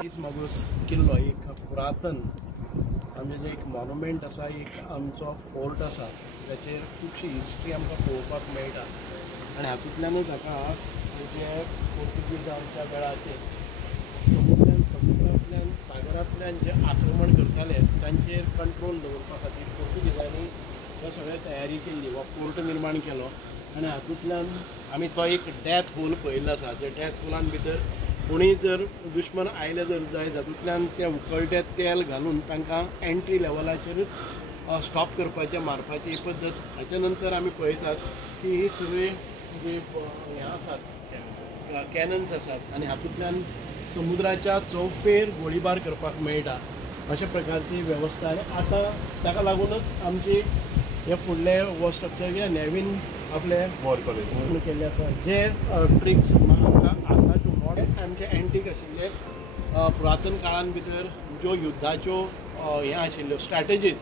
तीच मागूस किल्लो एक पुरातन आमचे जे एक मॉन्युमेंट आसा, एक आमचो फोर्ट आसा, त्याचेर खुबशी हिस्ट्री आमकां पळोवपाक मेळटा. आनी हातूंतल्यानूच हाका जे पोर्तुगीजांच्या वेळाचेर समुद्रांतल्यान सागरांतल्यान जे आक्रमण करताले तांचेर कंट्रोल दवरपा खातीर पोर्तुगीजांनी ह्यो सगळे तयारी केल्ली वा फोर्ट निर्माण केलो. आनी हातूंतल्यान आमी तो एक डेथ होल पळयल्लो आसा. जे डेथ होलान भितर कोणीय जर दुश्मन आयले जर जाय जातूंतल्यान ते उकळटे तेल घालून तांकां एंट्री लेवलाचेरूच स्टॉप करपाचें, मारपाची पद्दत. हाच्या नंतर आमी पळयतात की ही सगळी जी हें आसात कॅनन्स आसात आनी हातूंतल्यान समुद्राच्या चौफेर गोळीबार करपाक मेळटा अशा प्रकारची वेवस्था. आनी आतां ताका लागूनच आमची हे फुडले हो स्ट्रक्चर कितें नॅवीन आपले वॉर कॉलेज केल्ले आसा. जे ट्रिक्स आमकां आतांच्यो मॉडर्न आमचे एंटीक आशिल्ले पुरातन काळान भितर ज्यो युद्धाच्यो हे आशिल्ल्यो स्ट्रॅटेजीज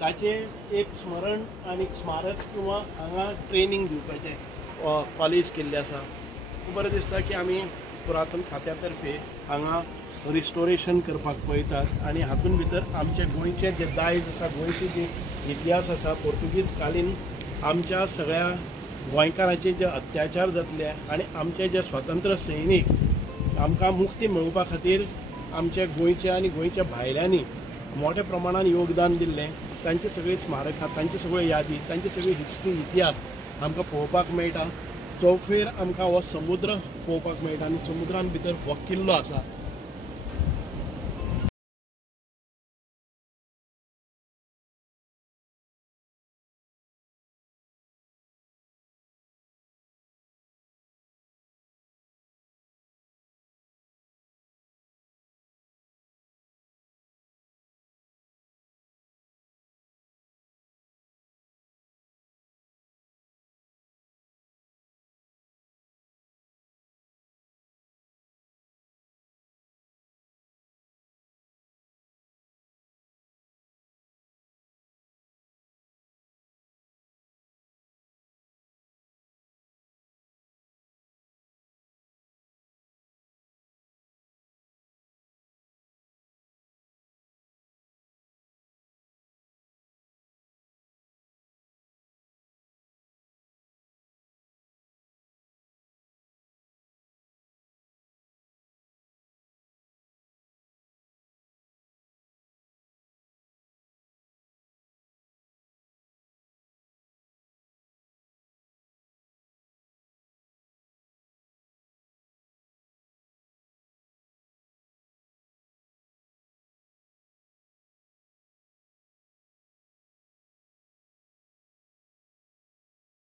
ताचे एक स्मरण आनी स्मारक किंवा हांगा ट्रेनींग दिवपाचें कॉलेज केल्लें आसा. खूब बरें दिसता की आमी पुरातन खात्या तर्फे हांगा रिस्टोरेशन करपाक पळयतात. आनी हातूंत भितर आमचे गोंयचे जे दायज आसा, गोंयची जी इतिहास आसा, पोर्तुगीज कालीन आमच्या सगळ्या गोंयकारांचे जे अत्याचार जातले आनी आमचे जे स्वतंत्र सैनीक आमकां मुक्ती मेळोवपा खातीर आमचे गोंयचे आनी गोंयच्या भायल्यांनी मोठ्या प्रमाणान योगदान दिल्लें, तांची सगळी स्मारकां, तांची सगळ्यो यादी, तांची सगळी हिस्ट्री, इतिहास आमकां पळोवपाक मेळटा. चौफेर आमकां हो समुद्र पळोवपाक मेळटा आनी समुद्रान भितर हो किल्लो आसा